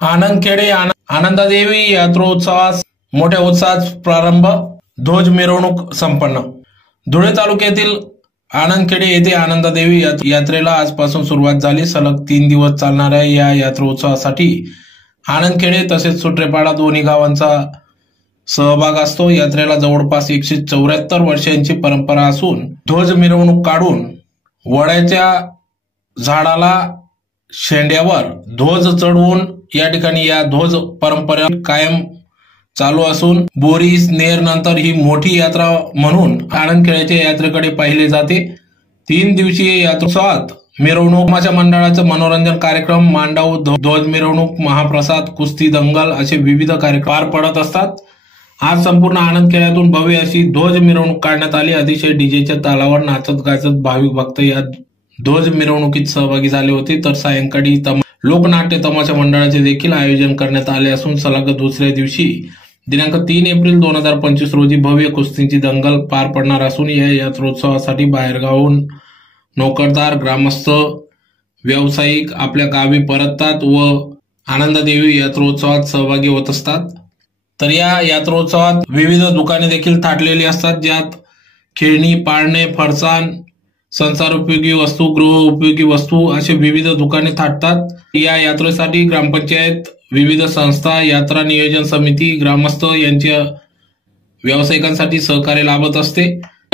आनंदखेडे आनंदादेवी यात्रोत्सवास मोठ्या उत्साहात प्रारंभ, ध्वज मिरवणूक संपन्न। धुळे तालुक्यातील आनंदखेडे येथे आनंदादेवी यात्रेला आजपासून सुरुवात झाली। सलग 3 दिवस चालणाऱ्या या यात्रोत्सवासाठी आनंदखेडे तसेच सुट्रेपाडा दोन्ही गावांचा सहभाग असतो। यात्रेला जवळपास 174 वर्षांची परंपरा असून ध्वज मिरवणूक काढून वडाच्या झाडाला शेंड्यावर ध्वज चढवून या ठिकाणी या ध्वज परंपरा कायम चालू असून बोरीस नेर नंतर ही मोठी यात्रा म्हणून आनंदखेड्याच्या यात्रेकडे पाहिले जाते। 3 दिवसीय यात्रोत्सवात मिरवणूक, मंडळाचे मनोरंजन कार्यक्रम, मांडव, ध्वज मिरवणूक, महाप्रसाद, कुस्ती, दंगल असे विविध कार्यक्रम पार पडत असतात। आज संपूर्ण आनंदखेड्यातून भव्य अशी ध्वज मिरवणूक काढण्यात आली। अतिशय डीजेच्या तालावर नाचत गाजत भाविक भक्त या ध्वज मिरवणुकीत सहभागी झाले होते। तर सायंकाळी लोकनाट्य तमाशा मंडळाचे देखील आयोजन करण्यात आले असून सलग दुसऱ्या दिवशी दिनांक 3 एप्रिल 2025 रोजी भव्य कुस्तीची दंगल पार पडणार असून या यात्रोत्सवासाठी बाहेरगावून नोकरदार, ग्रामस्थ, व्यावसायिक आपल्या गावी परततात व आनंददेवी यात्रोत्सवात सहभागी होत असतात। तर या यात्रोत्सवात विविध दुकाने देखील थाटलेली असतात, ज्यात खेळणी, पाळणे, फरसाण, संसार उपयोगी वस्तू, गृह उपयोगी वस्तू असे विविध दुकाने थाटतात। या यात्रेसाठी ग्रामपंचायत, विविध संस्था, यात्रा नियोजन समिती, ग्रामस्थ यांच्या व्यावसायिकांसाठी सहकार्य लाभत असते।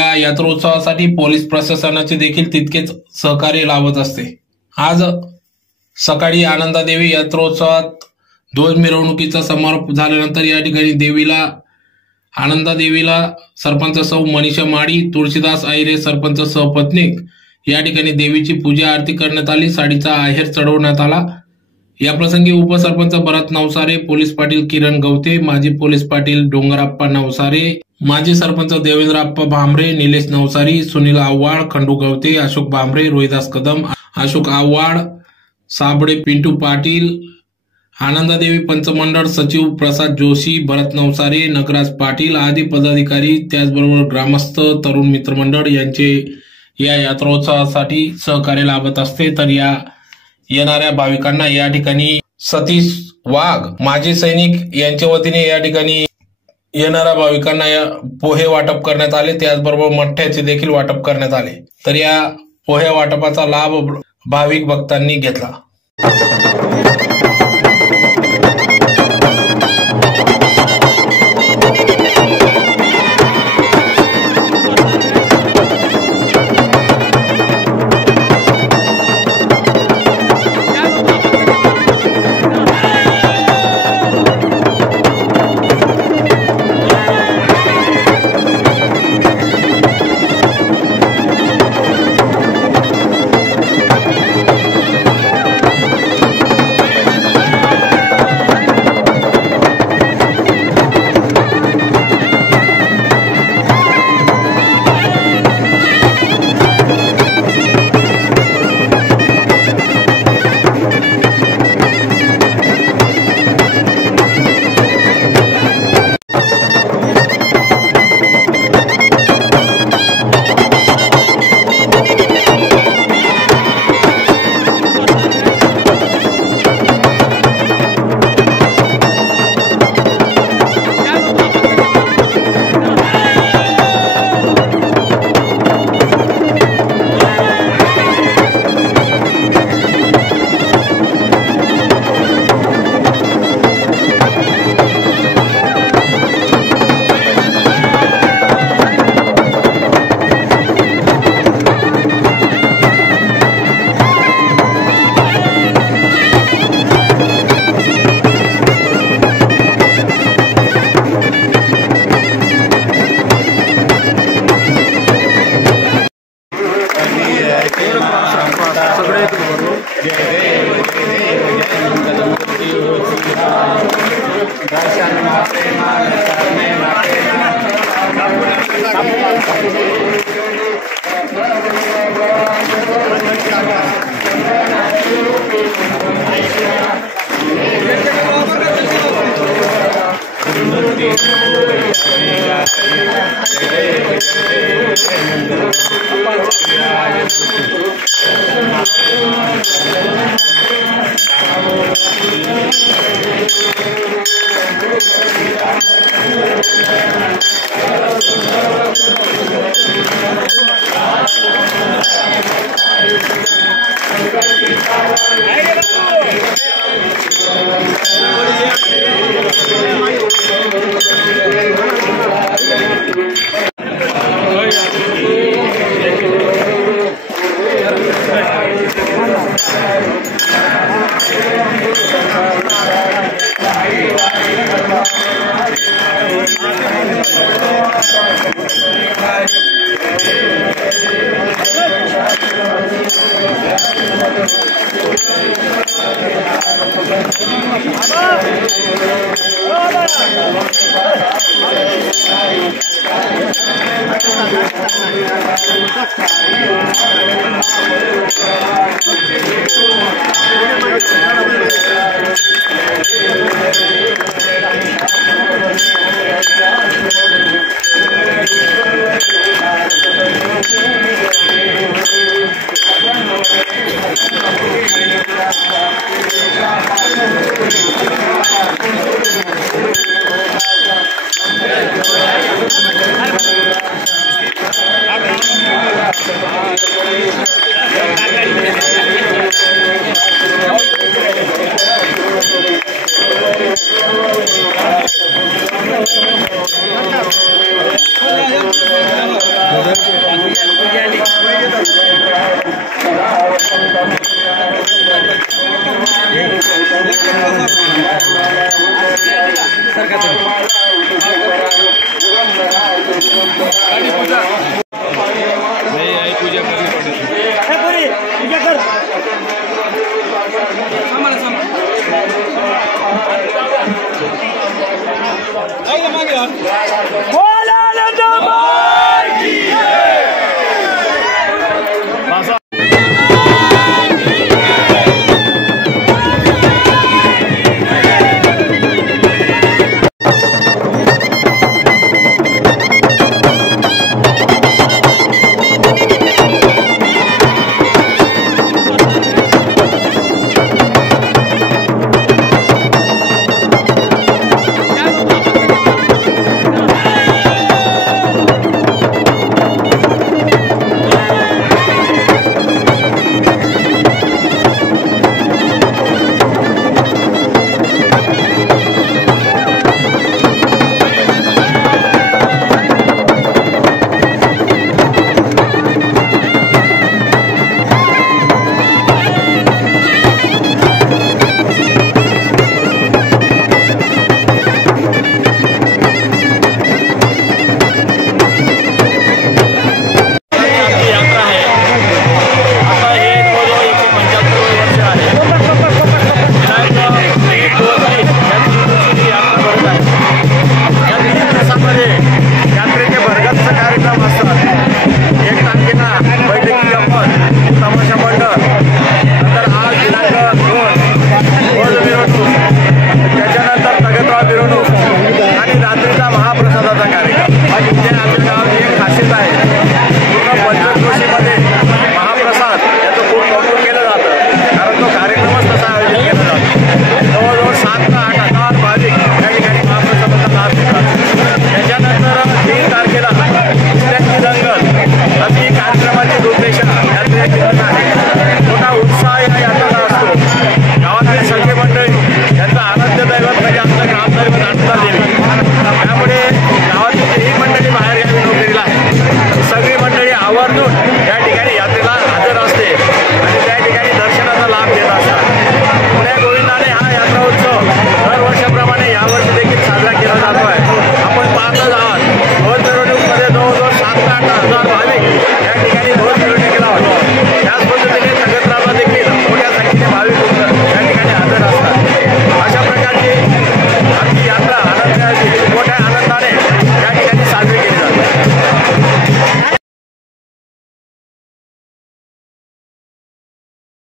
या यात्रोत्सवासाठी पोलीस प्रशासनाचे देखील तितकेच सहकार्य लाभत असते। आज सकाळी आनंदादेवी यात्रोत्सवात ध्वज मिरवणुकीचा समारोप झाल्यानंतर या ठिकाणी आनंदादेवीला सरपंच सौ मनीषा माळी, तुळशीदास आहिरे सरपंच सहपत्नीक या ठिकाणी देवीची पूजा आरती करण्यात आली। साडीचा आहेर चढवण्यात आला। या प्रसंगी उपसरपंच भरत नवसारे, पोलीस पाटील किरण गवते, माजी पोलीस पाटील डोंगरप्पा नवसारे, माजी सरपंच देवेंद्रप्पा भांबरे, निलेश नवसारी, सुनील आव्हाड, खंडू गवते, अशोक भांबरे, रोहिदास कदम, अशोक आव्हाड, साबळे पिंटू पाटील, आनंदादेवी पंचमंडळ सचिव प्रसाद जोशी, भरत नवसारे, नगराज पाटील आदी पदाधिकारी, त्याचबरोबर ग्रामस्थ, तरुण मित्रमंडळ यांचे या यात्रोत्सवासाठी सहकार्य लाभत असते। तर या येणाऱ्या भाविकांना या ठिकाणी सतीश वाघ, माजी सैनिक यांच्या वतीने या ठिकाणी येणाऱ्या भाविकांना पोहे वाटप करण्यात आले, त्याचबरोबर मठ्ठ्याचे देखील वाटप करण्यात आले। तर या पोहे वाटपाचा लाभ भाविक भक्तांनी घेतला। Thank you. हो